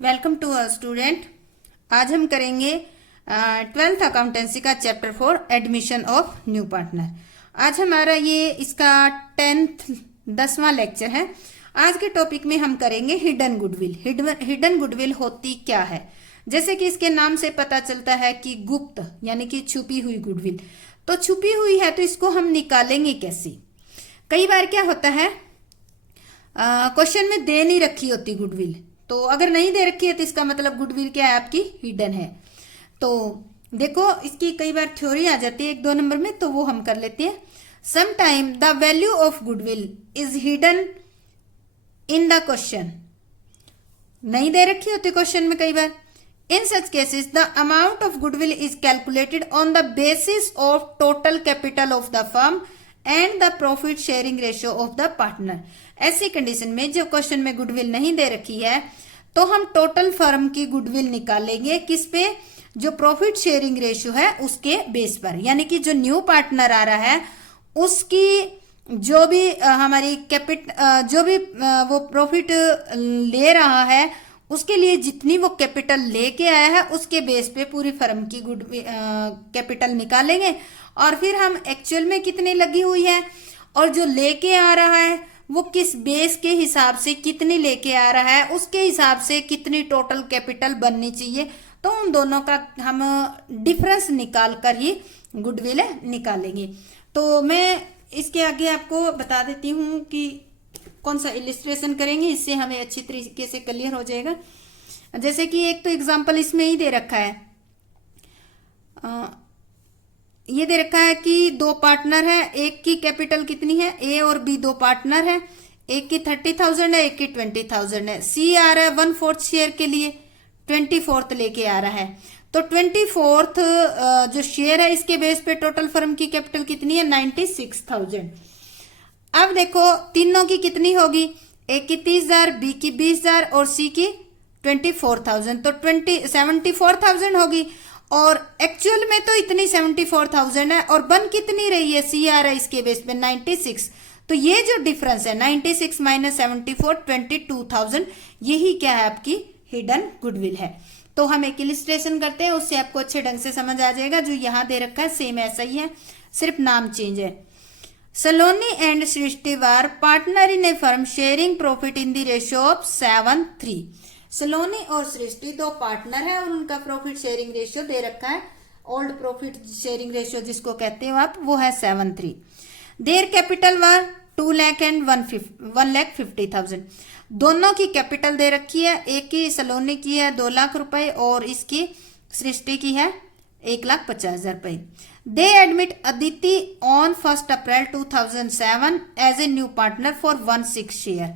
Welcome to our student. आज हम करेंगे 12th अकाउंटेंसी का chapter 4 admission of new partner. आज हमारा ये इसका 10वां लेक्चर है। आज के टॉपिक में हम करेंगे हिडन गुडविल। हिडन गुडविल होती क्या है? जैसे कि इसके नाम से पता चलता है कि गुप्त यानी कि छुपी हुई गुडविल। तो छुपी हुई है तो इसको हम निकालेंगे कैसे? कई बार क्या होता है, क्वेश्चन में दे नहीं रखी होती गुडविल, तो अगर नहीं दे रखी है तो इसका मतलब गुडविल क्या है, आपकी हिडन है। तो देखो इसकी कई बार थ्योरी आ जाती है 1-2 नंबर में, तो वो हम कर लेते हैं। Sometime the value of goodwill is hidden in the question. नहीं दे रखी होती क्वेश्चन में कई बार। In such cases the amount of goodwill is calculated on the basis of total capital of the firm and the profit sharing ratio of the partner. ऐसी condition में जो क्वेश्चन में गुडविल नहीं दे रखी है तो हम टोटल फर्म की गुडविल निकालेंगे किस पे? जो प्रॉफिट शेयरिंग रेशियो है उसके बेस पर, यानी कि जो न्यू पार्टनर आ रहा है उसकी जो भी हमारी जो भी वो प्रॉफिट ले रहा है उसके लिए जितनी वो कैपिटल लेके आया है उसके बेस पे पूरी फर्म की कैपिटल निकालेंगे। और फिर हम एक्चुअल में कितनी लगी हुई है और जो लेके आ रहा है वो किस बेस के हिसाब से कितनी लेके आ रहा है उसके हिसाब से कितनी टोटल कैपिटल बननी चाहिए, तो उन दोनों का हम डिफरेंस निकाल कर ही गुडविल निकालेंगे। तो मैं इसके आगे आपको बता देती हूँ कि कौन सा इलिस्ट्रेशन करेंगे, इससे हमें अच्छी तरीके से क्लियर हो जाएगा। जैसे कि एक तो एग्जांपल इसमें ही दे रखा है, ये दे रखा है कि 2 पार्टनर है, एक की कैपिटल कितनी है, ए और बी 2 पार्टनर है, एक की 30,000 है, एक की 20,000 है। सी आ रहा है 1/4 शेयर के लिए, 24th लेके आ रहा है। तो 24th जो शेयर है इसके बेस पे टोटल फर्म की कैपिटल कितनी है, 96,000। अब देखो तीनों की कितनी होगी, एक की 30,000, बी की 20,000 और सी की 24,000, तो 74,000 होगी। और एक्चुअल में तो इतनी 74,000 है और बन कितनी रही है, सी आ रहा है इसके बेस पे 96। तो ये जो डिफरेंस है 96 माइनस 74 22,000, यही क्या है, आपकी हिडन गुडविल है। तो हम एक इलिस्ट्रेशन करते हैं, उससे आपको अच्छे ढंग से समझ आ जाएगा। जो यहाँ दे रखा है सेम ऐसा ही है, सिर्फ नाम चेंज है। Saloni and Srishti were partner in a firm sharing profit in the ratio of 7:3। Saloni और सृष्टि 2 पार्टनर है और उनका प्रॉफिट शेयरिंग रेशियो दे रखा है, ओल्ड प्रॉफिट शेयरिंग रेशियो जिसको कहते हो आप, वो है 7:3। Their capital were 2 lakh and 1,50,000। दोनों की कैपिटल दे रखी है, एक की सलोनी की है 2 लाख रुपए और इसकी सृष्टि की है 1,50,000 रुपए। They admit Aditi on 1 April 2007 as a new partner for 1/6 share.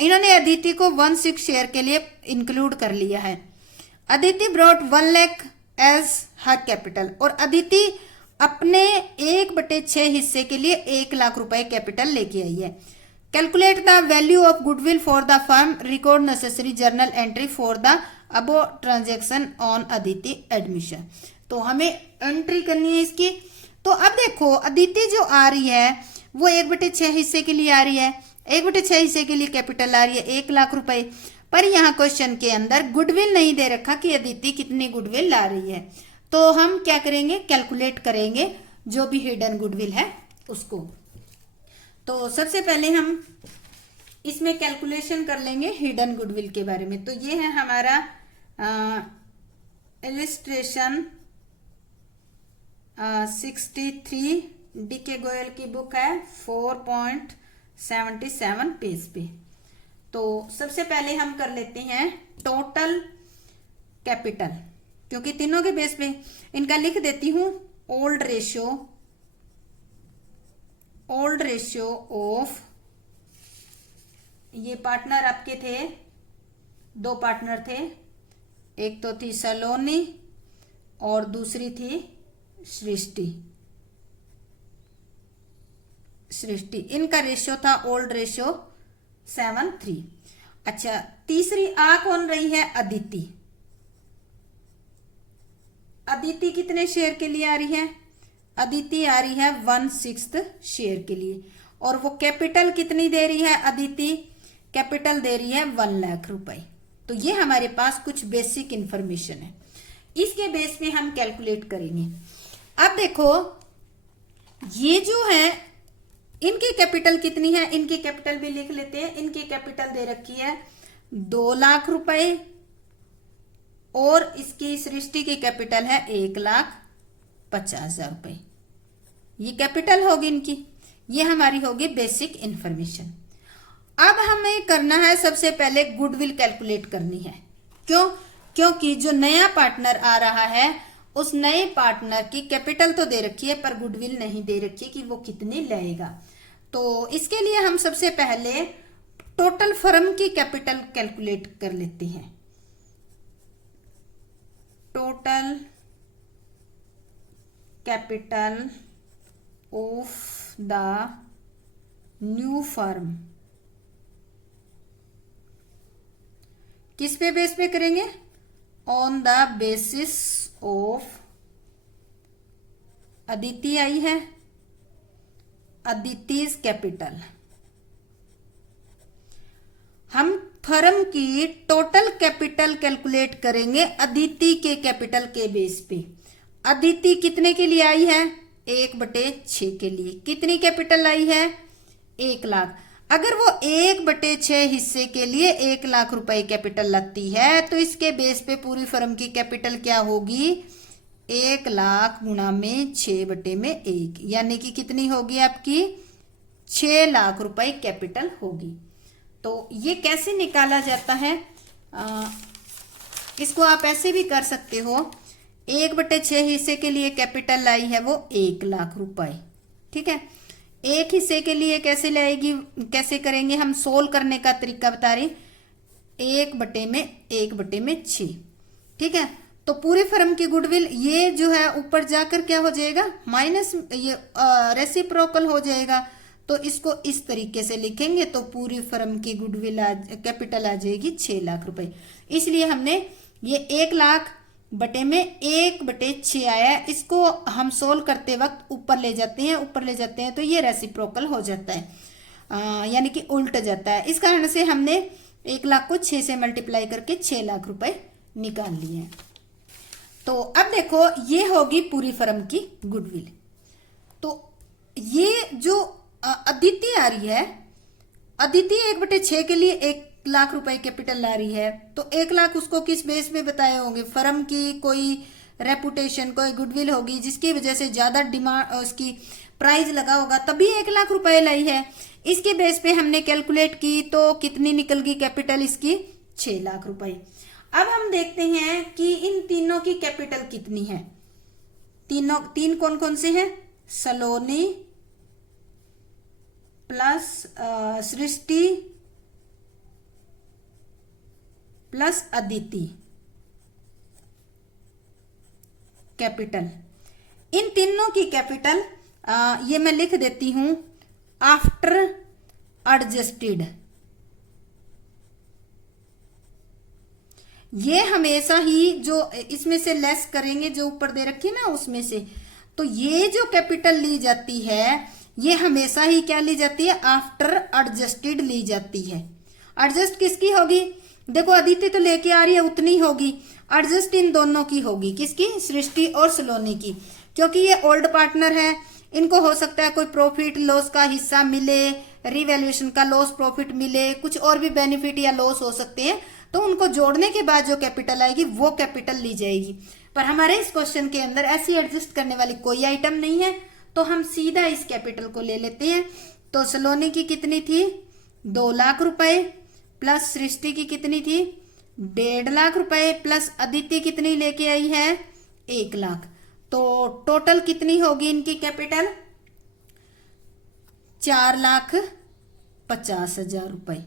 इन्होंने अदिति को 1/6 शेयर के लिए इंक्लूड कर लिया है। अदिति ब्रॉट 1 लाख एज हर कैपिटल और अदिति अपने 1/6 हिस्से के लिए 1 लाख रुपए कैपिटल लेके आई है। Calculate the value of goodwill for the firm, record necessary journal entry for the above transaction on Aditi admission. तो हमें एंट्री करनी है इसकी। तो अब देखो अदिति जो आ रही है वो 1/6 हिस्से के लिए आ रही है, 1/6 हिस्से के लिए कैपिटल आ रही है 1 लाख रुपए, पर यहाँ क्वेश्चन के अंदर गुडविल नहीं दे रखा कि अदिति कितनी गुडविल ला रही है। तो हम क्या करेंगे, कैलकुलेट करेंगे जो भी हिडन गुडविल है उसको। तो सबसे पहले हम इसमें कैलकुलेशन कर लेंगे हिडन गुडविल के बारे में। तो ये है हमारा इलिस्ट्रेशन 63 डीके गोयल की बुक है, 4.77 पेज पे। तो सबसे पहले हम कर लेते हैं टोटल कैपिटल, क्योंकि तीनों के बेस पे इनका लिख देती हूं। ओल्ड रेशियो ऑफ, ये पार्टनर आपके थे, 2 पार्टनर थे, एक तो थी सलोनी और दूसरी थी सृष्टि। इनका रेशियो था ओल्ड रेशियो 7:3। अच्छा, तीसरी आ कौन रही है, अदिति। अदिति कितने शेयर के लिए आ रही है, अदिति आ रही है 1/6 शेयर के लिए। और वो कैपिटल कितनी दे रही है अदिति, कैपिटल दे रही है 1 लाख रुपए। तो ये हमारे पास कुछ बेसिक इंफॉर्मेशन है, इसके बेस पे हम कैलकुलेट करेंगे। अब देखो ये जो है इनकी कैपिटल कितनी है, इनकी कैपिटल भी लिख लेते हैं। इनकी कैपिटल दे रखी है 2 लाख रुपए और इसकी सृष्टि की कैपिटल है 1,50,000 रुपए। ये कैपिटल होगी इनकी, ये हमारी होगी बेसिक इंफॉर्मेशन। अब हमें करना है सबसे पहले गुडविल कैलकुलेट करनी है। क्यों? क्योंकि जो नया पार्टनर आ रहा है उस नए पार्टनर की कैपिटल तो दे रखी है पर गुडविल नहीं दे रखी है कि वो कितनी लाएगा। तो इसके लिए हम सबसे पहले टोटल फर्म की कैपिटल कैलकुलेट कर लेते हैं। Total capital of the new firm किस पे बेस पे करेंगे? On the basis of Aditi आई है, अदिति's कैपिटल। हम फर्म की टोटल कैपिटल कैलकुलेट करेंगे अदिति के कैपिटल के बेस पे। अदिति कितने के लिए आई है? 1/6 के लिए। कितनी कैपिटल आई है? 1 लाख। अगर वो 1/6 हिस्से के लिए 1 लाख रुपए कैपिटल लगती है तो इसके बेस पे पूरी फर्म की कैपिटल क्या होगी? 1 लाख गुणा में 6/1, यानी कि कितनी होगी आपकी? 6 लाख रुपए कैपिटल होगी। तो ये कैसे निकाला जाता है? इसको आप ऐसे भी कर सकते हो। 1/6 हिस्से के लिए कैपिटल लाई है वो 1 लाख रुपए, ठीक है। एक हिस्से के लिए कैसे लाएगी, कैसे करेंगे हम? सोल्व करने का तरीका बता रही। 1/6, ठीक है। तो पूरी फर्म की गुडविल ये जो है ऊपर जाकर क्या हो जाएगा? माइनस, ये रेसिप्रोकल हो जाएगा। तो इसको इस तरीके से लिखेंगे तो पूरी फर्म की गुडविल कैपिटल आ जाएगी 6 लाख रुपए। इसलिए हमने ये 1 लाख बटे में 1/6 आया है, इसको हम सोल्व करते वक्त ऊपर ले जाते हैं तो ये रेसिप्रोकल हो जाता है, यानी कि उल्ट जाता है। इस कारण से हमने 1 लाख को 6 से मल्टीप्लाई करके 6 लाख रुपए निकाल लिए हैं। तो अब देखो ये होगी पूरी फर्म की गुडविल। तो ये जो अदिति आ रही है, अदिति 1/6 के लिए 1 लाख रुपए कैपिटल ला रही है, तो 1 लाख उसको किस बेस पे बताए होंगे? फर्म की कोई रेपुटेशन, कोई गुडविल होगी जिसकी वजह से ज्यादा डिमांड, उसकी प्राइस लगा होगा, तभी 1 लाख रुपए लाई है। इसके बेस पे हमने कैलकुलेट की तो कितनी निकल गई कैपिटल इसकी? 6 लाख रुपए। अब हम देखते हैं कि इन तीनों की कैपिटल कितनी है। तीन कौन कौन से हैं? सलोनी प्लस सृष्टि प्लस अदिति कैपिटल। इन तीनों की कैपिटल ये मैं लिख देती हूं आफ्टर एडजस्टेड। ये हमेशा ही जो इसमें से लेस करेंगे जो ऊपर दे रखी है ना उसमें से, तो ये जो कैपिटल ली जाती है ये हमेशा ही क्या ली जाती है? आफ्टर एडजस्टेड ली जाती है। एडजस्ट किसकी होगी? देखो अदिति तो लेके आ रही है उतनी होगी, एडजस्ट इन दोनों की होगी। किसकी? सृष्टि और सलोनी की, क्योंकि ये ओल्ड पार्टनर है। इनको हो सकता है कोई प्रॉफिट लॉस का हिस्सा मिले, रिवैल्यूएशन का लॉस प्रॉफिट मिले, कुछ और भी बेनिफिट या लॉस हो सकते हैं। तो उनको जोड़ने के बाद जो कैपिटल आएगी वो कैपिटल ली जाएगी। पर हमारे इस क्वेश्चन के अंदर ऐसी एडजस्ट करने वाली कोई आइटम नहीं है, तो हम सीधा इस कैपिटल को ले लेते हैं। तो सलोनी की कितनी थी? 2 लाख रुपए, प्लस सृष्टि की कितनी थी? 1.5 लाख रुपए, प्लस अदिति कितनी लेके आई है? 1 लाख। तो टोटल कितनी होगी इनकी कैपिटल? 4,50,000 रुपए।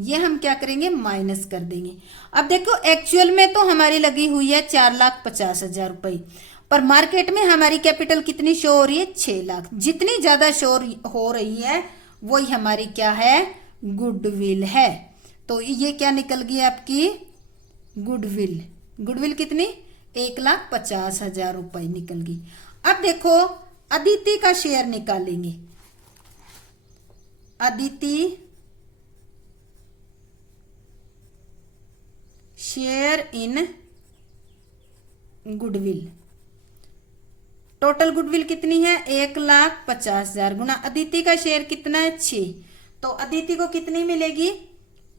ये हम क्या करेंगे? माइनस कर देंगे। अब देखो एक्चुअल में तो हमारी लगी हुई है 4,50,000 रुपए, पर मार्केट में हमारी कैपिटल कितनी शो हो रही है? 6 लाख। जितनी ज्यादा शो हो रही है वही हमारी क्या है? गुडविल है। तो ये क्या निकल गई आपकी? गुडविल। गुडविल कितनी? 1,50,000 रुपए निकल गई। अब देखो अदिति का शेयर निकालेंगे। Aditi share in goodwill. Total goodwill कितनी है? 1,50,000 गुना अदिति का शेयर कितना है? 6। तो अदिति को कितनी मिलेगी?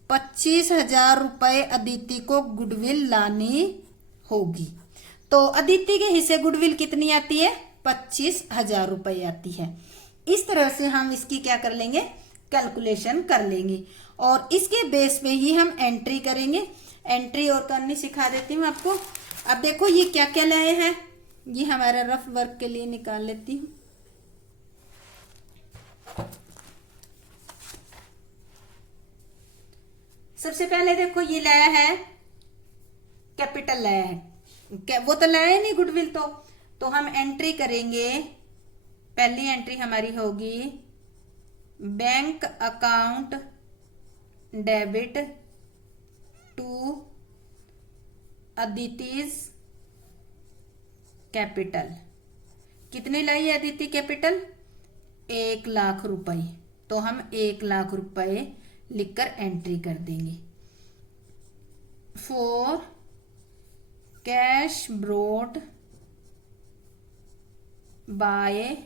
25,000 रुपए अदिति को गुडविल लानी होगी। तो अदिति के हिस्से गुडविल कितनी आती है? 25,000 रुपए आती है। इस तरह से हम इसकी क्या कर लेंगे? कैलकुलेशन कर लेंगे और इसके बेस पे ही हम एंट्री करेंगे। एंट्री और करनी सिखा देती हूँ आपको। अब देखो ये क्या क्या लाए हैं, ये हमारा रफ वर्क के लिए निकाल लेती हूँ। सबसे पहले देखो ये लाया है कैपिटल, लाया है वो तो लाया नहीं गुडविल, तो हम एंट्री करेंगे। पहली एंट्री हमारी होगी bank account debit to Aditi's capital. कितने लाई है अदिति कैपिटल? 1,00,000 रुपए। तो हम 1,00,000 रुपए लिखकर एंट्री कर देंगे। For cash brought by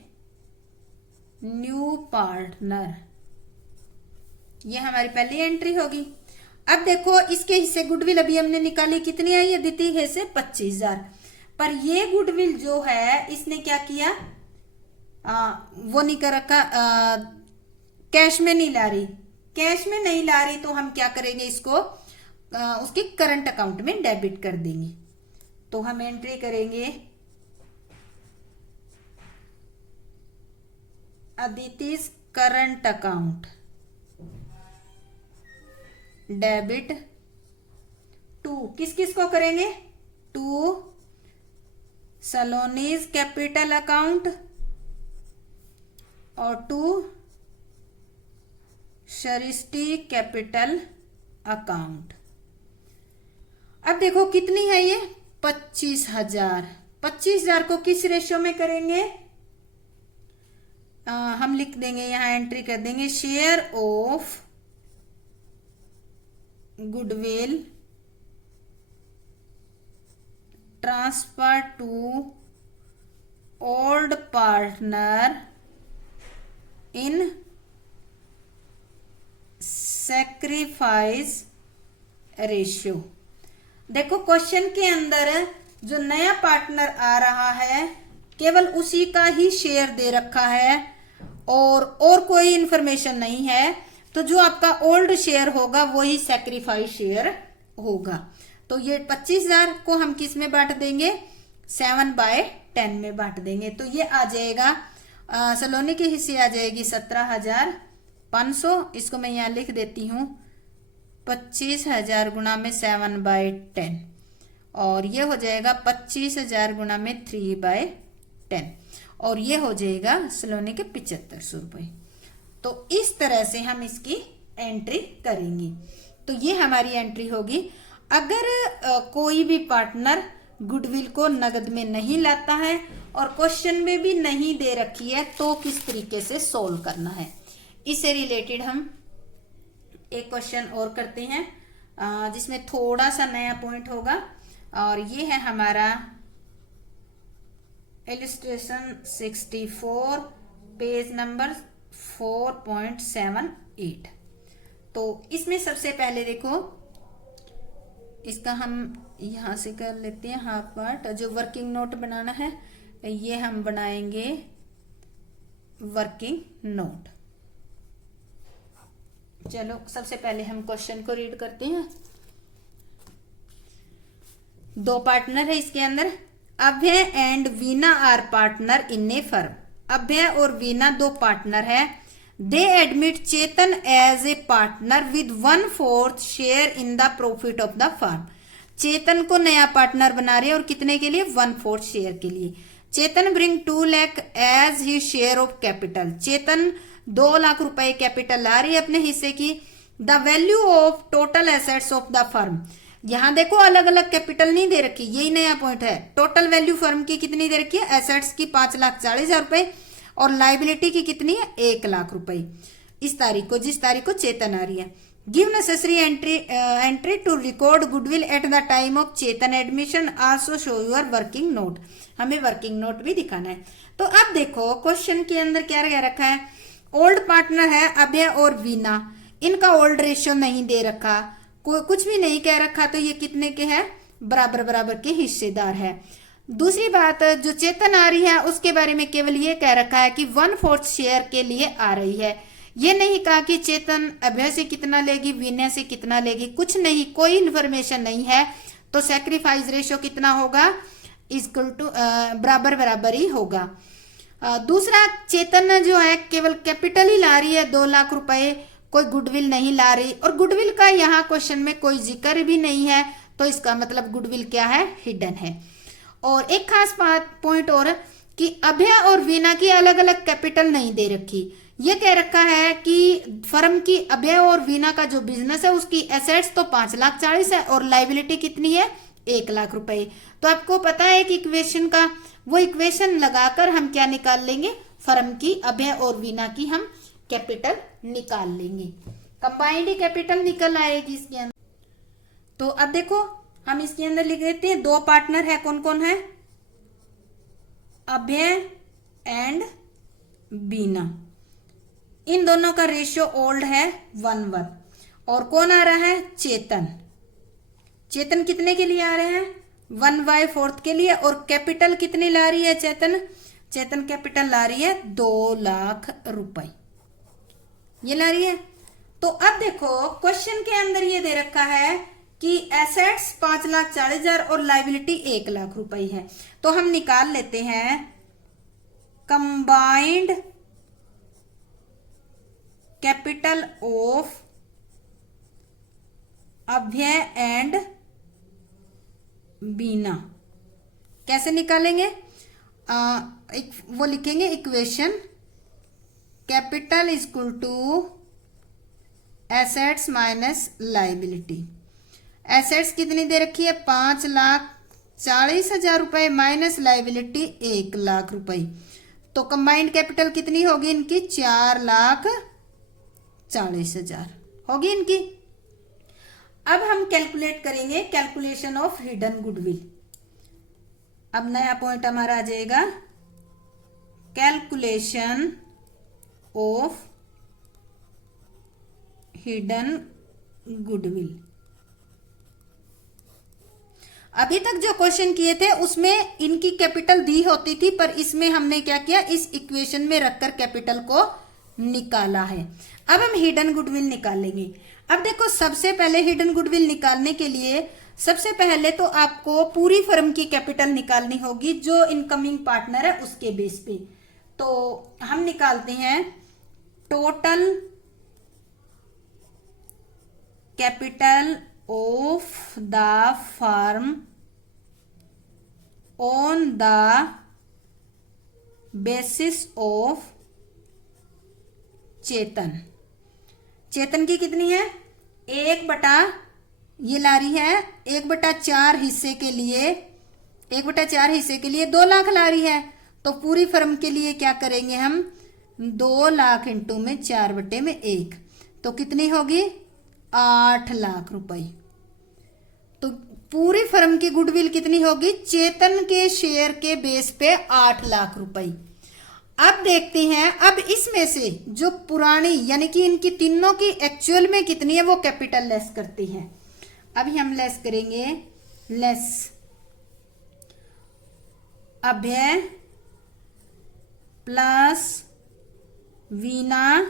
new partner, ये हमारी पहली एंट्री होगी। अब देखो इसके हिस्से गुडविल अभी हमने निकाली, कितनी आई अदिति के हिस्से? 25,000। पर ये गुडविल जो है इसने क्या किया? वो नहीं कर रखा, कैश में नहीं ला रही। कैश में नहीं ला रही तो हम क्या करेंगे? इसको उसके करंट अकाउंट में डेबिट कर देंगे। तो हम एंट्री करेंगे अदिति's करंट अकाउंट डेबिट टू, किस किस को करेंगे? टू सलोनीज कैपिटल अकाउंट और टू सरिष्टि कैपिटल अकाउंट। अब देखो कितनी है ये? 25,000। 25,000 को किस रेशियो में करेंगे? हम लिख देंगे, यहां एंट्री कर देंगे share of goodwill transfer to old partner in sacrifice ratio. देखो क्वेश्चन के अंदर जो नया पार्टनर आ रहा है केवल उसी का ही शेयर दे रखा है और कोई इंफॉर्मेशन नहीं है। तो जो आपका ओल्ड शेयर होगा वही सैक्रिफाइस शेयर होगा। तो ये 25,000 को हम किस में बांट देंगे? 7/10 में बांट देंगे। तो ये आ जाएगा सलोनी के हिस्से आ जाएगी 17,500। इसको मैं यहाँ लिख देती हूँ 25,000 गुना में 7/10 और ये हो जाएगा 25,000 गुना में 3/10 और ये हो जाएगा सलोनी के 7,500 रुपए। तो इस तरह से हम इसकी एंट्री करेंगे। तो ये हमारी एंट्री होगी। अगर कोई भी पार्टनर गुडविल को नगद में नहीं लाता है और क्वेश्चन में भी नहीं दे रखी है तो किस तरीके से सोल्व करना है, इससे रिलेटेड हम एक क्वेश्चन और करते हैं जिसमें थोड़ा सा नया पॉइंट होगा। और ये है हमारा इलस्ट्रेशन 64 पेज नंबर 4.78। तो इसमें सबसे पहले देखो इसका हम यहां से कर लेते हैं हाफ पार्ट। जो वर्किंग नोट बनाना है ये हम बनाएंगे वर्किंग नोट। चलो सबसे पहले हम क्वेश्चन को रीड करते हैं। 2 पार्टनर है इसके अंदर। Abhay and Veena are partner in a firm. Abhay और वीना 2 पार्टनर है। They admit Chetan as a partner with 1/4 share in the profit of the firm. Chetan को नया पार्टनर बना रहे हैं और कितने के लिए? 1/4 शेयर के लिए। Chetan bring 2 lakh as he share of capital. Chetan 2 lakh रुपए कैपिटल ला रही है अपने हिस्से की। The value of total assets of the firm. यहां देखो अलग अलग कैपिटल नहीं दे रखी, यही नया पॉइंट है। टोटल वैल्यू फर्म की कितनी दे रखी है? एसेट्स की 5,40,000 रुपए और लाइबिलिटी की कितनी है? 1,00,000 रुपए। इस तारीख को, जिस तारीख को चेतन आ रही है। Give necessary entry to record goodwill at the time of Chetan admission, also show your working note. हमें वर्किंग नोट भी दिखाना है। तो अब देखो क्वेश्चन के अंदर क्या क्या रखा है। ओल्ड पार्टनर है अभय और वीना, इनका ओल्ड रेशियो नहीं दे रखा, कुछ भी नहीं कह रखा, तो ये कितने के हैं, बराबर बराबर के हिस्सेदार है। दूसरी बात, जो चेतन आ रही है उसके बारे में केवल ये कह रखा है कि 1/4 शेयर के लिए आ रही है। ये नहीं कहा कि चेतन अभय से कितना लेगी, विनय से कितना लेगी, कुछ नहीं, कोई इन्फॉर्मेशन नहीं है। तो सैक्रिफाइस रेशियो कितना होगा, इक्वल टू बराबर बराबर ही होगा। दूसरा, चेतन जो है केवल कैपिटल ही ला रही है 2 लाख रुपए, कोई गुडविल नहीं ला रही, और गुडविल का यहाँ क्वेश्चन में कोई जिक्र भी नहीं है, तो इसका मतलब गुडविल क्या है, हिडन है। और एक खास बात पॉइंट और कि अभय और वीना की अलग अलग कैपिटल नहीं दे रखी। ये कह रखा है कि फर्म की अभय और वीना का जो बिजनेस है उसकी एसेट्स तो 5,40,000 है और लाइबिलिटी कितनी है, 1 लाख रुपए। तो आपको पता है कि इक्वेशन का, वो इक्वेशन लगाकर हम क्या निकाल लेंगे, फर्म की अभय और वीना की हम कैपिटल निकाल लेंगे, कंबाइंड कैपिटल निकल आएगी इसके अंदर। तो अब देखो हम इसके अंदर लिख देते हैं, 2 पार्टनर है, कौन कौन है, अभय एंड बीना, इन दोनों का रेशियो ओल्ड है 1:1। और कौन आ रहा है, चेतन, चेतन कितने के लिए आ रहे हैं, 1/4 के लिए। और कैपिटल कितनी ला रही है चेतन, चेतन कैपिटल ला रही है 2 लाख रुपए, ये ला रही है। तो अब देखो क्वेश्चन के अंदर ये दे रखा है कि एसेट्स 5,40,000 और लाइबिलिटी 1 लाख रुपए है। तो हम निकाल लेते हैं combined capital of Abhay and Beena. कैसे निकालेंगे, वो लिखेंगे equation, capital is equal to assets minus liability. Assets कितनी दे रखी है, 5,40,000 रुपए माइनस लाइबिलिटी 1 लाख रुपए। तो कंबाइंड कैपिटल कितनी होगी इनकी, 4,40,000 होगी इनकी। अब हम कैलकुलेट करेंगे कैलकुलेशन ऑफ हिडन गुडविल। अब नया पॉइंट हमारा आ जाएगा, कैलकुलेशन ऑफ हिडन गुडविल। अभी तक जो क्वेश्चन किए थे उसमें इनकी कैपिटल दी होती थी, पर इसमें हमने क्या किया, इस इक्वेशन में रखकर कैपिटल को निकाला है। अब हम हिडन गुडविल निकालेंगे। अब देखो सबसे पहले हिडन गुडविल निकालने के लिए सबसे पहले तो आपको पूरी फर्म की कैपिटल निकालनी होगी, जो इनकमिंग पार्टनर है उसके बेस पे। तो हम निकालते हैं total capital of the firm on the basis of Chetan. Chetan की कितनी है, 1/, ये ला रही है 1/4 हिस्से के लिए, 1/4 हिस्से के लिए 2 लाख ला रही है। तो पूरी फर्म के लिए क्या करेंगे हम, 2 लाख इंटू में 4/1, तो कितनी होगी, 8 लाख रुपए। तो पूरी फर्म की गुडविल कितनी होगी, चेतन के शेयर के बेस पे 8 लाख रुपए। अब देखते हैं, अब इसमें से जो पुरानी यानी कि इनकी तीनों की एक्चुअल में कितनी है वो कैपिटल लेस करती है। अभी हम लेस करेंगे, लेस अभय प्लस वीना,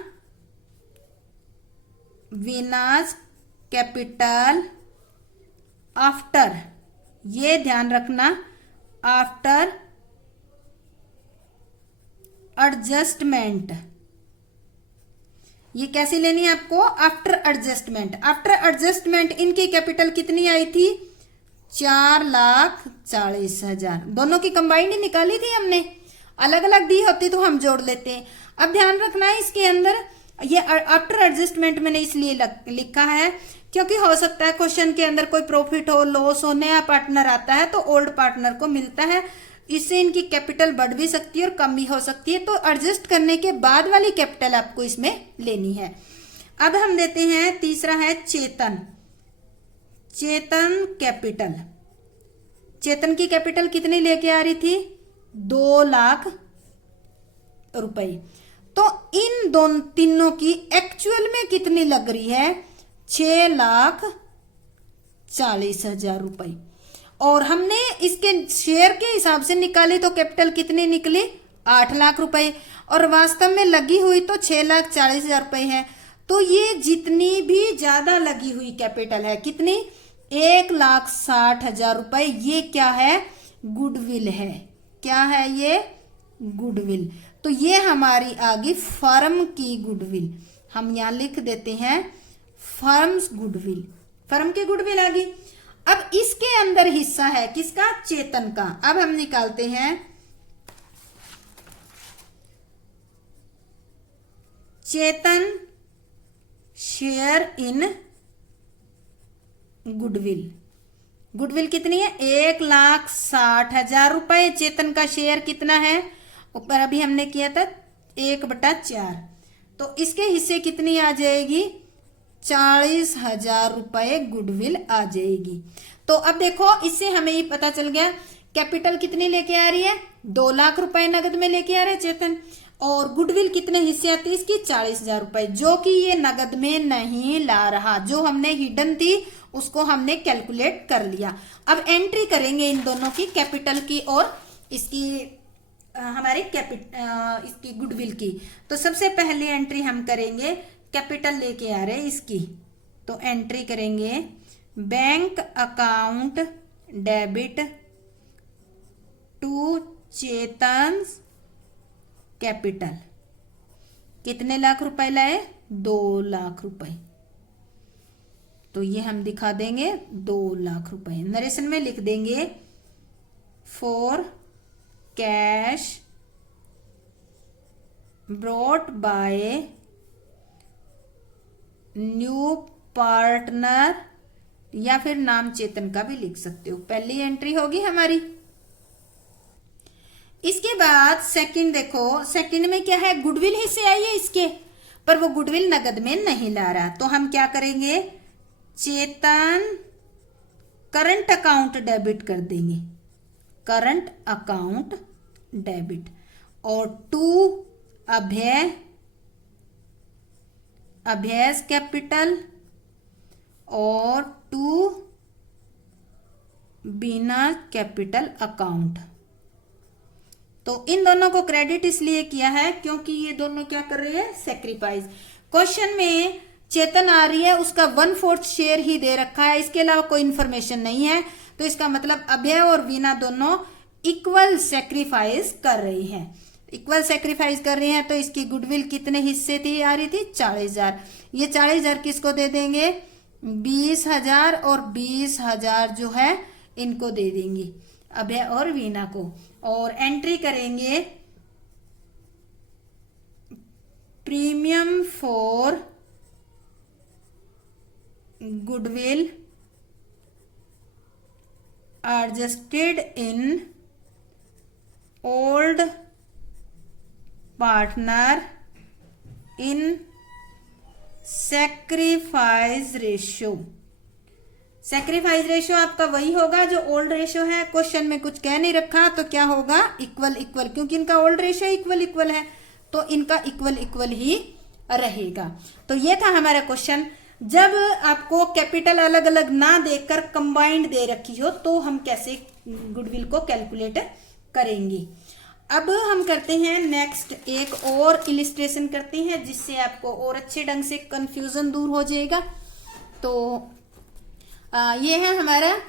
वीनाज कैपिटल आफ्टर, ये ध्यान रखना, आफ्टर एडजस्टमेंट। ये कैसे लेनी है आपको, आफ्टर एडजस्टमेंट। आफ्टर एडजस्टमेंट इनकी कैपिटल कितनी आई थी, 4,40,000। दोनों की कंबाइंड ही निकाली थी हमने, अलग अलग दी होती तो हम जोड़ लेते हैं। अब ध्यान रखना है इसके अंदर ये आफ्टर एडजस्टमेंट मैंने इसलिए लिखा है क्योंकि हो सकता है क्वेश्चन के अंदर कोई प्रॉफिट हो, लॉस हो, नया पार्टनर आता है तो ओल्ड पार्टनर को मिलता है, इससे इनकी कैपिटल बढ़ भी सकती है और कम भी हो सकती है। तो एडजस्ट करने के बाद वाली कैपिटल आपको इसमें लेनी है। अब हम देते हैं, तीसरा है चेतन। चेतन कैपिटल, चेतन की कैपिटल कितनी लेके आ रही थी? 2 लाख रुपए। तो इन दोनों तीनों की एक्चुअल में कितनी लग रही है? 6,40,000 रुपए। और हमने इसके शेयर के हिसाब से निकाली तो कैपिटल कितनी निकली? 8 लाख रुपए, और वास्तव में लगी हुई तो 6,40,000 रुपए है। तो ये जितनी भी ज्यादा लगी हुई कैपिटल है, कितनी? 1,60,000 रुपए, ये क्या है? गुडविल है। क्या है ये? गुडविल। तो ये हमारी आ गई फर्म की गुडविल। हम यहां लिख देते हैं फर्म्स गुडविल, फर्म की गुडविल आ गई। अब इसके अंदर हिस्सा है किसका? चेतन का। अब हम निकालते हैं चेतन शेयर इन गुडविल। गुडविल कितनी है? 1,60,000 रुपए। चेतन का शेयर कितना है? ऊपर अभी हमने किया था 1/4, तो इसके हिस्से कितनी आ जाएगी? 40,000 रुपए गुडविल आ जाएगी। तो अब देखो, इससे हमें ये पता चल गया कैपिटल कितनी लेके आ रही है? 2 लाख रुपए नगद में लेके आ रहे चेतन, और गुडविल कितने हिस्से आती है इसकी? 40,000 रुपए, जो कि ये नगद में नहीं ला रहा। जो हमने हिडन थी उसको हमने कैलकुलेट कर लिया। अब एंट्री करेंगे इन दोनों की, कैपिटल की और इसकी हमारी इसकी गुडविल की। तो सबसे पहले एंट्री हम करेंगे, कैपिटल लेके आ रहे इसकी, तो एंट्री करेंगे bank account debit to Chetan capital. कितने लाख रुपए लाए? 2 लाख रुपए। तो ये हम दिखा देंगे 2 लाख रुपए। नरेशन में लिख देंगे for cash brought by new partner, या फिर नाम चेतन का भी लिख सकते हो। पहली एंट्री होगी हमारी। इसके बाद सेकंड देखो, सेकंड में क्या है? गुडविल हिस्से आई है इसके, पर वो गुडविल नगद में नहीं ला रहा। तो हम क्या करेंगे? चेतन करंट अकाउंट डेबिट कर देंगे, करंट अकाउंट डेबिट, और टू अभ्यस कैपिटल और टू बिना कैपिटल अकाउंट। तो इन दोनों को क्रेडिट इसलिए किया है क्योंकि ये दोनों क्या कर रहे हैं? सेक्रीफाइस। क्वेश्चन में चेतन आ रही है, उसका 1/4 शेयर ही दे रखा है, इसके अलावा कोई इंफॉर्मेशन नहीं है। तो इसका मतलब अभय और वीना दोनों इक्वल सेक्रीफाइस कर रही हैं। इक्वल सेक्रीफाइस कर रही हैं, तो इसकी गुडविल कितने हिस्से थी आ रही थी? 40,000। ये 40,000 किसको दे देंगे? 20,000, और 20,000 जो है इनको दे देंगी, अभय और वीना को। और एंट्री करेंगे premium for goodwill adjusted in old partner in sacrifice ratio. Sacrifice ratio आपका वही होगा जो ओल्ड रेशियो है। क्वेश्चन में कुछ कह नहीं रखा, तो क्या होगा? इक्वल इक्वल, क्योंकि इनका ओल्ड रेशियो इक्वल इक्वल है, तो इनका इक्वल इक्वल ही रहेगा। तो ये था हमारा क्वेश्चन। जब आपको कैपिटल अलग अलग ना देकर कंबाइंड दे रखी हो, तो हम कैसे गुडविल को कैलकुलेट करेंगे। अब हम करते हैं नेक्स्ट, एक और इलिस्ट्रेशन करते हैं जिससे आपको और अच्छे ढंग से कंफ्यूजन दूर हो जाएगा। तो ये है हमारा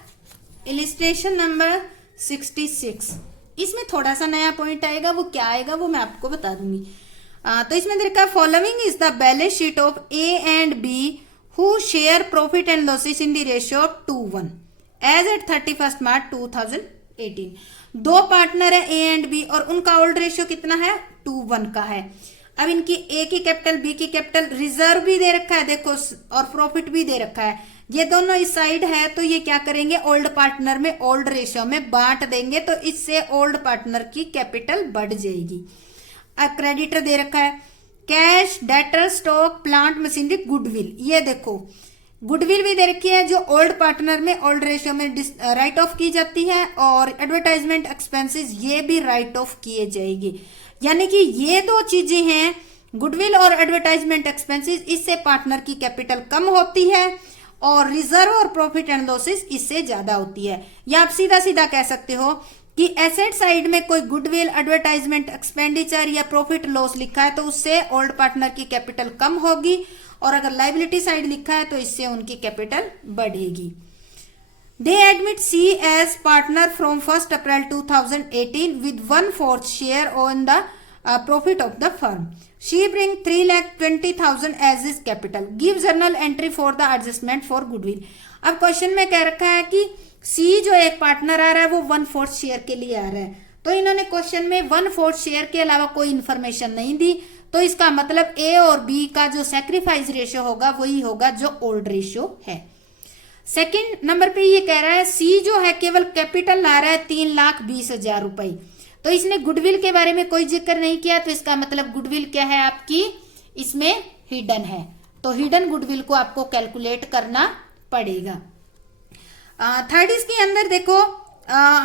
इलिस्ट्रेशन नंबर 66। इसमें थोड़ा सा नया पॉइंट आएगा, वो क्या आएगा वो मैं आपको बता दूंगी। तो इसमें देखा, following is the balance sheet of A and B who share profit and losses in the ratio of 2:1 as at 31 March 2018। दो पार्टनर है ए एंड बी, और उनका ओल्ड रेशियो कितना है? 2:1 का है। अब इनकी ए की कैपिटल, बी की कैपिटल, रिजर्व भी दे रखा है देखो, और प्रॉफिट भी दे रखा है। ये दोनों इस साइड है, तो ये क्या करेंगे? ओल्ड पार्टनर में ओल्ड रेशियो में बांट देंगे, तो इससे ओल्ड पार्टनर की कैपिटल बढ़ जाएगी। अब क्रेडिटर दे रखा है cash assets, debtor, stock, plant, machinery, goodwill. ये देखो गुडविल भी दे रखी है जो ओल्ड पार्टनर में ओल्ड रेशियो में राइट ऑफ की जाती है, और एडवर्टाइजमेंट एक्सपेंसेस ये भी राइट ऑफ किए जाएगी। यानी कि ये दो चीजें हैं, गुडविल और एडवर्टाइजमेंट एक्सपेंसेस, इससे पार्टनर की कैपिटल कम होती है और रिजर्व और प्रॉफिट एंड लॉसेस इससे ज्यादा होती है। या आप सीधा सीधा कह सकते हो कि एसेट साइड में कोई गुडविल, एडवर्टाइजमेंट एक्सपेंडिचर या प्रॉफिट लॉस लिखा है तो उससे ओल्ड पार्टनर की कैपिटल कम होगी, और अगर लाइबिलिटी साइड लिखा है तो इससे उनकी कैपिटल बढ़ेगी। They admit C as partner from 1 April 2018 with 1/4 share on the profit of the firm. She bring 3,20,000 as is capital. Give journal entry for the adjustment for goodwill. अब question में कह रखा है कि सी जो एक पार्टनर आ रहा है वो 1/4 शेयर के लिए आ रहा है, तो इन्होंने क्वेश्चन में 1/4 शेयर के अलावा कोई इंफॉर्मेशन नहीं दी, तो इसका मतलब ए और बी का जो सैक्रिफाइस रेशियो होगा वही होगा जो ओल्ड रेशियो है। सेकंड नंबर पे ये कह रहा है सी जो है केवल कैपिटल ला रहा है 3,20,000 रुपए, तो इसने गुडविल के बारे में कोई जिक्र नहीं किया, तो इसका मतलब गुडविल क्या है आपकी इसमें हिडन है, तो हिडन गुडविल को आपको कैलकुलेट करना पड़ेगा। थर्ड इसके अंदर देखो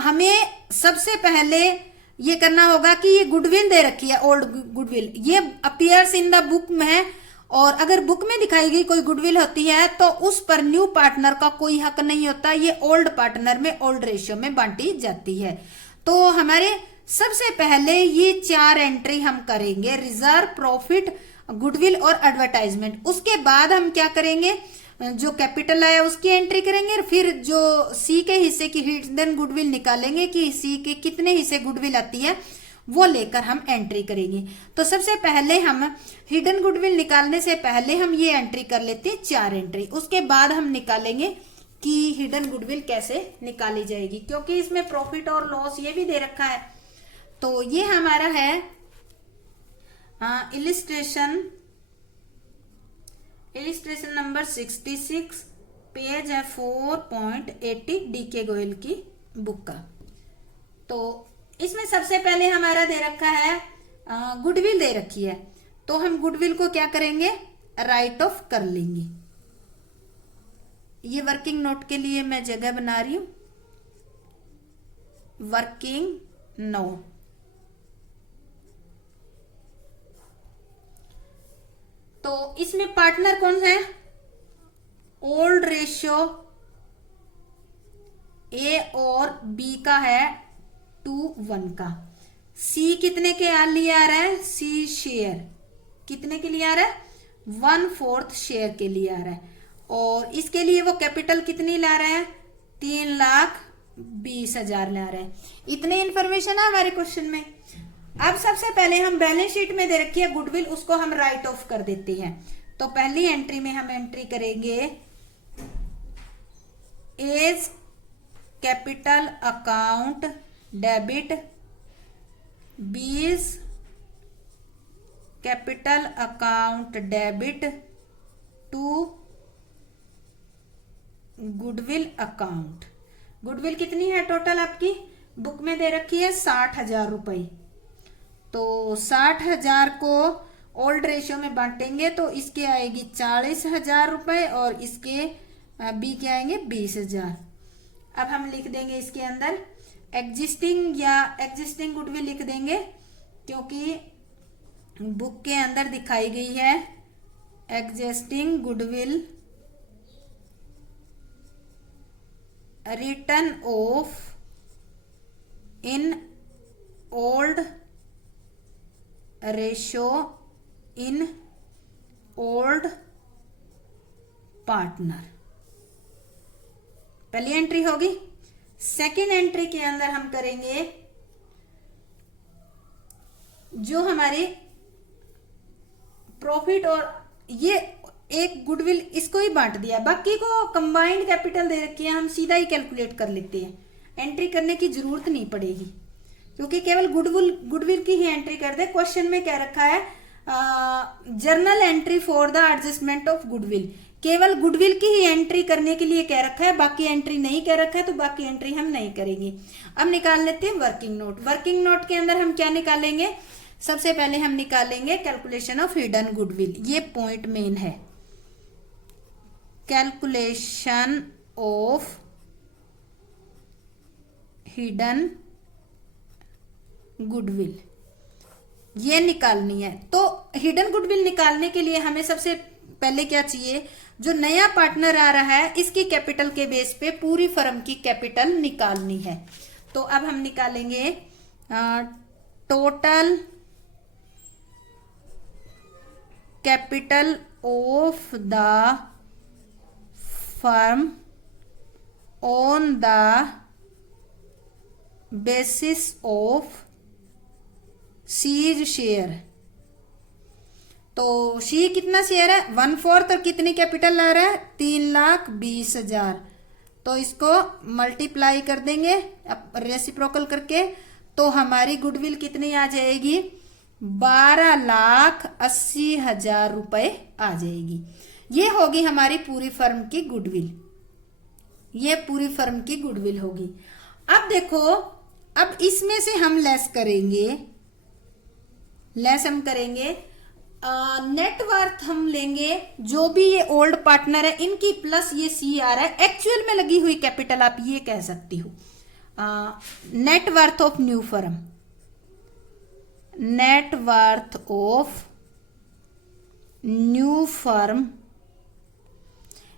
हमें सबसे पहले ये करना होगा कि ये गुडविल दे रखी है, ओल्ड गुडविल, ये अपीयर्स इन द बुक में है, और अगर बुक में दिखाई गई कोई गुडविल होती है तो उस पर न्यू पार्टनर का कोई हक नहीं होता, ये ओल्ड पार्टनर में ओल्ड रेशियो में बांटी जाती है। तो हमारे सबसे पहले ये 4 एंट्री हम करेंगे, रिजर्व, प्रॉफिट, गुडविल और एडवर्टाइजमेंट। उसके बाद हम क्या करेंगे, जो कैपिटल आया उसकी एंट्री करेंगे, फिर जो सी के हिस्से की हिडन गुडविल निकालेंगे कि सी के कितने हिस्से गुडविल आती है वो लेकर हम एंट्री करेंगे। तो सबसे पहले हम हिडन गुडविल निकालने से पहले हम ये एंट्री कर लेते हैं 4 एंट्री, उसके बाद हम निकालेंगे कि हिडन गुडविल कैसे निकाली जाएगी, क्योंकि इसमें प्रॉफिट और लॉस ये भी दे रखा है। तो ये हमारा है इलिस्ट्रेशन नंबर 66, पेज है 4.80 DK गोयल की बुक का। तो इसमें सबसे पहले हमारा दे रखा है गुडविल दे रखी है, तो हम गुडविल को क्या करेंगे, राइट ऑफ कर लेंगे। ये वर्किंग नोट के लिए मैं जगह बना रही हूं, वर्किंग नोट। तो इसमें पार्टनर कौन है, ओल्ड रेशियो ए और बी का है 2:1 का। सी कितने के लिए आ रहा है, सी शेयर कितने के लिए आ रहा है, 1/4 शेयर के लिए आ रहा है, और इसके लिए वो कैपिटल कितनी ला रहा है, 3,20,000 ला रहा है। इतने इंफॉर्मेशन है हमारे क्वेश्चन में। अब सबसे पहले हम बैलेंस शीट में दे रखी है गुडविल, उसको हम राइट ऑफ कर देते हैं। तो पहली एंट्री में हम एंट्री करेंगे A's capital account debit 20 capital account debit to goodwill account. Goodwill कितनी है टोटल आपकी बुक में दे रखी है 60,000 रुपए, तो 60,000 को ओल्ड रेशियो में बांटेंगे तो इसके आएगी 40,000 रुपए और इसके बी के आएंगे 20,000। अब हम लिख देंगे इसके अंदर एग्जिस्टिंग गुडविल लिख देंगे, क्योंकि बुक के अंदर दिखाई गई है existing goodwill return of in old ratio in old partner. पहली एंट्री होगी। सेकेंड एंट्री के अंदर हम करेंगे जो हमारे प्रॉफिट, और ये एक गुडविल इसको ही बांट दिया, बाकी को कंबाइंड कैपिटल दे रखी है, हम सीधा ही कैलकुलेट कर लेते हैं, एंट्री करने की जरूरत नहीं पड़ेगी, क्योंकि केवल गुडविल की ही एंट्री कर दे। क्वेश्चन में क्या रखा है, journal entry for the adjustment of goodwill, केवल गुडविल की ही एंट्री करने के लिए कह रखा है, बाकी एंट्री नहीं कह रखा है, तो बाकी एंट्री हम नहीं करेंगे। अब निकाल लेते हैं वर्किंग नोट। वर्किंग नोट के अंदर हम क्या निकालेंगे, सबसे पहले हम निकालेंगे कैलकुलेशन ऑफ हिडन गुडविल, ये पॉइंट मेन है। कैलकुलेशन ऑफ हिडन गुडविल ये निकालनी है। तो हिडन गुडविल निकालने के लिए हमें सबसे पहले क्या चाहिए, जो नया पार्टनर आ रहा है इसकी कैपिटल के बेस पे पूरी फर्म की कैपिटल निकालनी है। तो अब हम निकालेंगे total capital of the firm on the basis of C's share. तो सी कितना शेयर है, 1/4, और कितनी कैपिटल आ रहा है, 3,20,000। तो इसको मल्टीप्लाई कर देंगे रेसिप्रोकल करके, तो हमारी गुडविल कितनी आ जाएगी, 12,80,000 रुपए आ जाएगी। ये होगी हमारी पूरी फर्म की गुडविल, ये पूरी फर्म की गुडविल होगी। अब देखो, अब इसमें से हम लेस करेंगे, नेटवर्थ हम लेंगे, जो भी ये ओल्ड पार्टनर है इनकी प्लस ये सी आ रहा है, एक्चुअल में लगी हुई कैपिटल आप ये कह सकती हो। Net worth of new firm, net worth of new firm,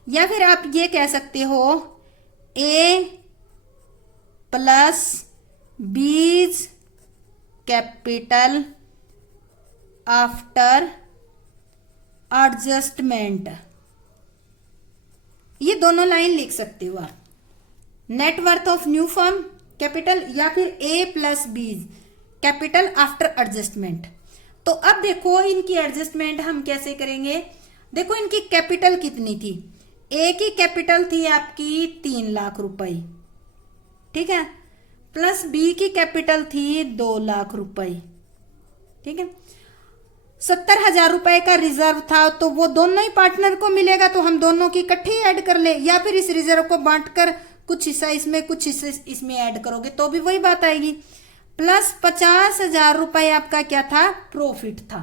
या फिर आप ये कह सकते हो A plus B's capital after adjustment, ये दोनों लाइन लिख सकते हो आप, net worth of new firm capital या फिर A plus B's capital after adjustment. तो अब देखो इनकी एडजस्टमेंट हम कैसे करेंगे, देखो इनकी कैपिटल कितनी थी, ए की कैपिटल थी आपकी 3 लाख रुपए, ठीक है, प्लस बी की कैपिटल थी 2 लाख रुपए, ठीक है, 70,000 रुपए का रिजर्व था, तो वो दोनों ही पार्टनर को मिलेगा, तो हम दोनों की इकट्ठी ऐड कर ले, या फिर इस रिजर्व को बांटकर कुछ हिस्सा इसमें कुछ हिस्सा इसमें ऐड करोगे तो भी वही बात आएगी। प्लस 50,000 रुपए आपका क्या था, प्रॉफिट था,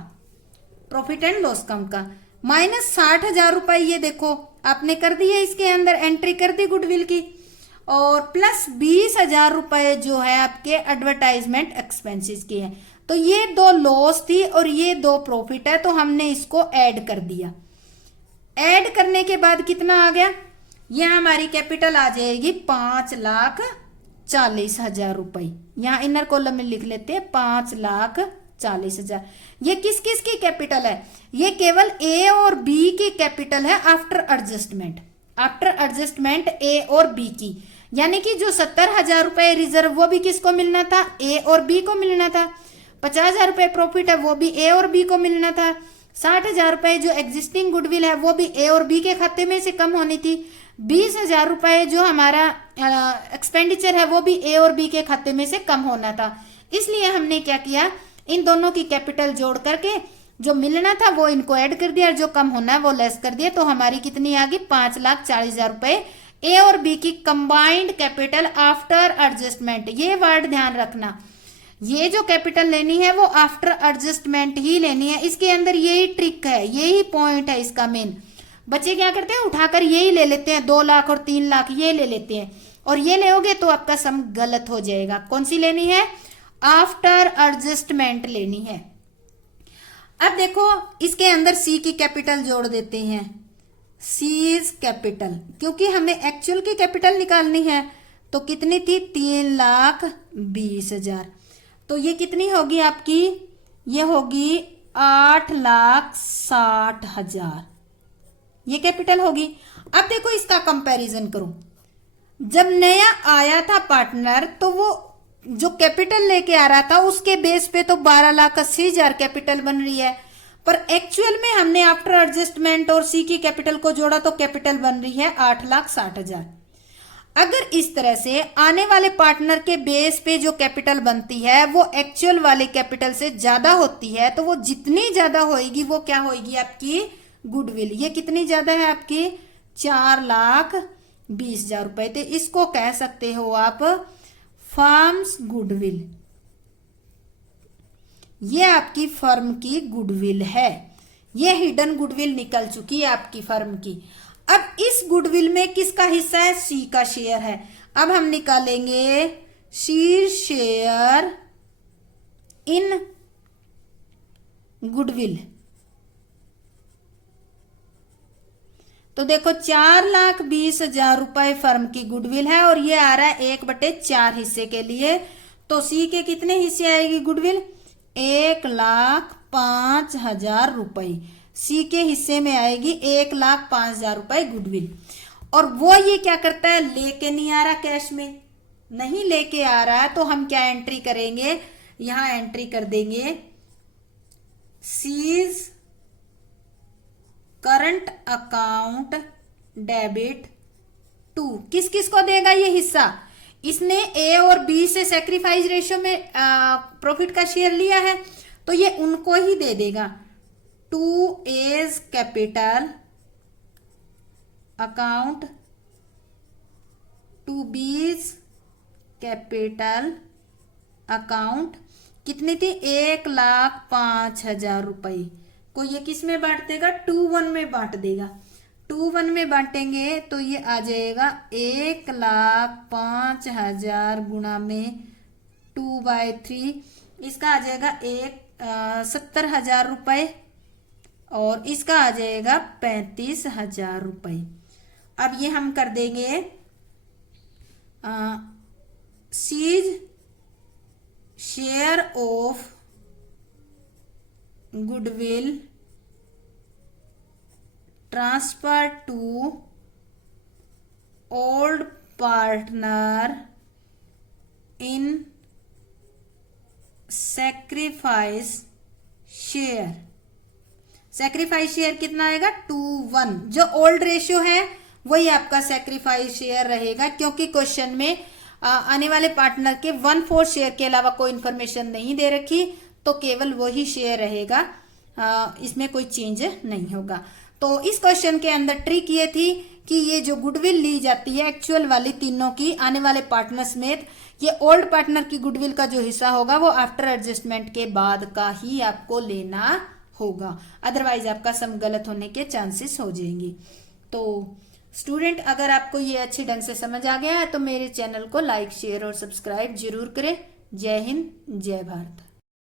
प्रॉफिट एंड लॉस कम का, माइनस 60,000 रुपए ये देखो आपने कर दी है, इसके अंदर एंट्री कर दी गुडविल की, और प्लस 20,000 रुपए जो है आपके एडवर्टाइजमेंट एक्सपेंसेस के हैं। तो ये 2 लॉस थी और ये 2 प्रॉफिट है, तो हमने इसको ऐड कर दिया। ऐड करने के बाद कितना आ गया, ये हमारी कैपिटल आ जाएगी 5,40,000 रुपए। यहाँ इनर कॉलम में लिख लेते हैं 5,40,000। ये किस किस की कैपिटल है, ये केवल ए और बी की कैपिटल है आफ्टर एडजस्टमेंट, आफ्टर एडजस्टमेंट ए और बी की, यानी कि जो 70,000 रुपए रिजर्व वो भी किसको मिलना था, ए और बी को मिलना था, 50,000 रुपए प्रॉफिट है वो भी ए और बी को मिलना था, 60,000 रुपए जो एग्जिस्टिंग गुडविल है वो भी ए और बी के खाते में से कम होनी थी, 20,000 रुपए जो हमारा एक्सपेंडिचर है वो भी ए और बी के खाते में से कम होना था। इसलिए हमने क्या किया, इन दोनों की कैपिटल जोड़ करके जो मिलना था वो इनको ऐड कर दिया और जो कम होना है वो लेस कर दिया। तो हमारी कितनी आ गई, 5,40,000 रुपए ए और बी की कंबाइंड कैपिटल आफ्टर एडजस्टमेंट। ये वर्ड ध्यान रखना, ये जो कैपिटल लेनी है वो आफ्टर एडजस्टमेंट ही लेनी है। इसके अंदर यही ट्रिक है, यही पॉइंट है इसका मेन। बच्चे क्या करते हैं, उठाकर यही ले लेते हैं, 2 लाख और 3 लाख ये ले लेते हैं, और ये लेोगे तो आपका सम गलत हो जाएगा। कौन सी लेनी है, आफ्टर एडजस्टमेंट लेनी है। अब देखो इसके अंदर सी की कैपिटल जोड़ देते हैं, सीज कैपिटल, क्योंकि हमें एक्चुअल की कैपिटल निकालनी है। तो कितनी थी, 3,20,000। तो ये कितनी होगी आपकी, ये होगी 8,60,000, ये कैपिटल होगी। अब देखो इसका कंपैरिजन करो, जब नया आया था पार्टनर तो वो जो कैपिटल लेके आ रहा था उसके बेस पे तो 12,80,000 कैपिटल बन रही है, पर एक्चुअल में हमने आफ्टर एडजस्टमेंट और सी की कैपिटल को जोड़ा तो कैपिटल बन रही है 8,60,000। अगर इस तरह से आने वाले पार्टनर के बेस पे जो कैपिटल बनती है वो एक्चुअल वाले कैपिटल से ज्यादा होती है, तो वो जितनी ज्यादा होगी वो क्या होगी, आपकी गुडविल। ये कितनी ज्यादा है आपकी, 4,20,000 रुपए। तो इसको कह सकते हो आप फर्म्स गुडविल। ये आपकी फर्म की गुडविल है, ये हिडन गुडविल निकल चुकी है आपकी फर्म की। अब इस गुडविल में किसका हिस्सा है? सी का शेयर है। अब हम निकालेंगे सी शेयर इन गुडविल। तो देखो 4,20,000 रुपए फर्म की गुडविल है और ये आ रहा है 1/4 हिस्से के लिए। तो सी के कितने हिस्से आएगी गुडविल? 1,05,000 रुपए सी के हिस्से में आएगी, 1,05,000 रुपए गुडविल। और वो ये क्या करता है? लेके नहीं आ रहा, कैश में नहीं लेके आ रहा है, तो हम क्या एंट्री करेंगे? यहां एंट्री कर देंगे C's current account debit to. किस किस को देगा ये हिस्सा? इसने ए और बी से सैक्रिफाइस रेशियो में प्रॉफिट का शेयर लिया है, तो ये उनको ही दे देगा। To A's capital account, to B's capital account. कितनी थी? 1,05,000 रुपए को ये किस में बांट देगा? 2-1 में बांट देगा। 2-1 में बांटेंगे तो ये आ जाएगा 1,05,000 गुणा में 2/3, इसका आ जाएगा 70,000 रुपए और इसका आ जाएगा 35,000 रुपए। अब ये हम कर देंगे C's share of goodwill transfer to old partner in sacrifice share. Sacrifice share कितना आएगा? 2-1। जो ओल्ड रेशियो है वही आपका सैक्रिफाइस शेयर रहेगा, क्योंकि क्वेश्चन में आने वाले पार्टनर के 1/4 शेयर के अलावा कोई इंफॉर्मेशन नहीं दे रखी, तो केवल वही शेयर रहेगा, इसमें कोई चेंज नहीं होगा। तो इस क्वेश्चन के अंदर ट्रिक ये थी कि ये जो गुडविल ली जाती है एक्चुअल वाली तीनों की आने वाले पार्टनर समेत, ये ओल्ड पार्टनर की गुडविल का जो हिस्सा होगा वो आफ्टर एडजस्टमेंट के बाद का ही आपको लेना होगा, अदरवाइज आपका सम गलत होने के चांसेस हो जाएंगे। तो स्टूडेंट, अगर आपको ये अच्छी ढंग से समझ आ गया है तो मेरे चैनल को लाइक, शेयर और सब्सक्राइब जरूर करें। जय हिंद, जय भारत।